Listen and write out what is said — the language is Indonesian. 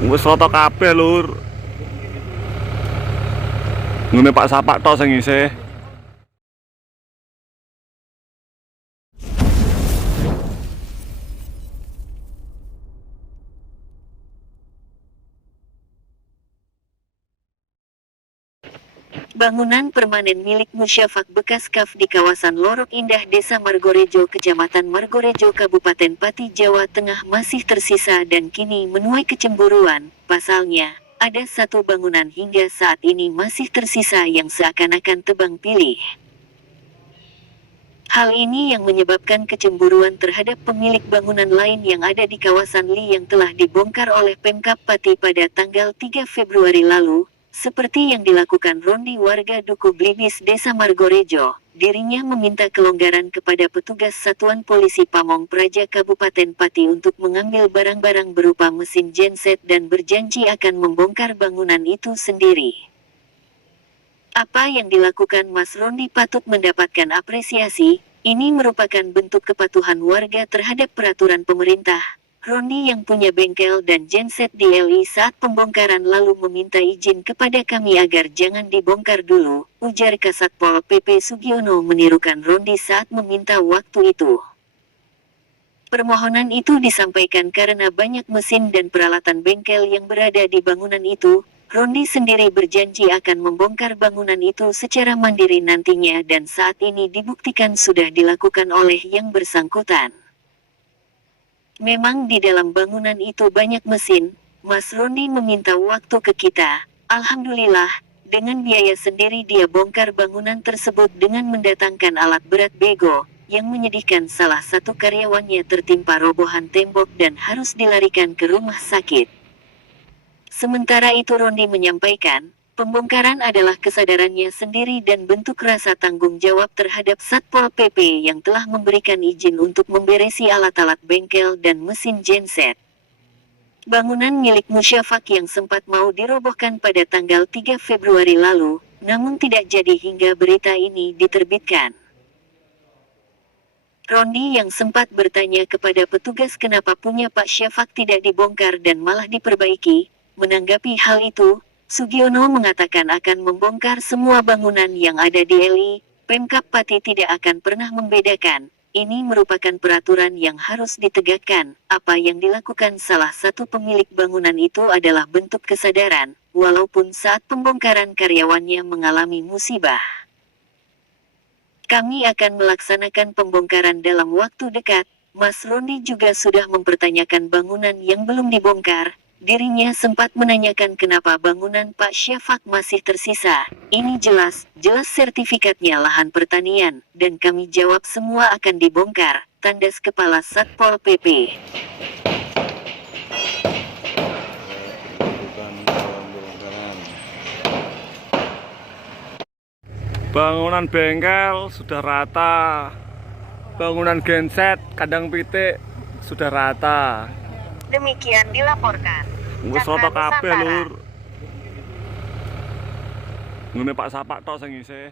Wis rata kabeh, Lur. Ngene Pak Sapak tok sing isih. Bangunan permanen milik Musyafak bekas kaf di kawasan Lorok Indah Desa Margorejo, Kecamatan Margorejo, Kabupaten Pati, Jawa Tengah masih tersisa dan kini menuai kecemburuan. Pasalnya, ada satu bangunan hingga saat ini masih tersisa yang seakan-akan tebang pilih. Hal ini yang menyebabkan kecemburuan terhadap pemilik bangunan lain yang ada di kawasan Li yang telah dibongkar oleh Pemkab Pati pada tanggal 3 Februari lalu. Seperti yang dilakukan Rondi, warga Duku Blinis Desa Margorejo, dirinya meminta kelonggaran kepada petugas Satuan Polisi Pamong Praja Kabupaten Pati untuk mengambil barang-barang berupa mesin genset dan berjanji akan membongkar bangunan itu sendiri. Apa yang dilakukan Mas Rondi patut mendapatkan apresiasi. Ini merupakan bentuk kepatuhan warga terhadap peraturan pemerintah. Rondi yang punya bengkel dan genset di LI saat pembongkaran lalu meminta izin kepada kami agar jangan dibongkar dulu, ujar Kasat Pol PP Sugiono menirukan Rondi saat meminta waktu itu. Permohonan itu disampaikan karena banyak mesin dan peralatan bengkel yang berada di bangunan itu. Rondi sendiri berjanji akan membongkar bangunan itu secara mandiri nantinya dan saat ini dibuktikan sudah dilakukan oleh yang bersangkutan. Memang di dalam bangunan itu banyak mesin. Mas Rondi meminta waktu ke kita. Alhamdulillah, dengan biaya sendiri dia bongkar bangunan tersebut dengan mendatangkan alat berat bego. Yang menyedihkan, salah satu karyawannya tertimpa robohan tembok dan harus dilarikan ke rumah sakit. Sementara itu Rondi menyampaikan, pembongkaran adalah kesadarannya sendiri dan bentuk rasa tanggung jawab terhadap Satpol PP yang telah memberikan izin untuk memberesi alat-alat bengkel dan mesin genset. Bangunan milik Musyafak yang sempat mau dirobohkan pada tanggal 3 Februari lalu, namun tidak jadi hingga berita ini diterbitkan. Rondi yang sempat bertanya kepada petugas kenapa punya Pak Syafak tidak dibongkar dan malah diperbaiki, menanggapi hal itu, Sugiono mengatakan akan membongkar semua bangunan yang ada di LI. Pemkab Pati tidak akan pernah membedakan. Ini merupakan peraturan yang harus ditegakkan. Apa yang dilakukan salah satu pemilik bangunan itu adalah bentuk kesadaran, walaupun saat pembongkaran karyawannya mengalami musibah. Kami akan melaksanakan pembongkaran dalam waktu dekat. Mas Rondi juga sudah mempertanyakan bangunan yang belum dibongkar. Dirinya sempat menanyakan kenapa bangunan Pak Syafak masih tersisa. Ini jelas sertifikatnya lahan pertanian, dan kami jawab semua akan dibongkar, tandas Kepala Satpol PP. Bangunan bengkel sudah rata. Bangunan genset, kandang pitik sudah rata. Demikian dilaporkan. Wis rata kabeh, Lur. Ngene Pak Sapak tok sing isih.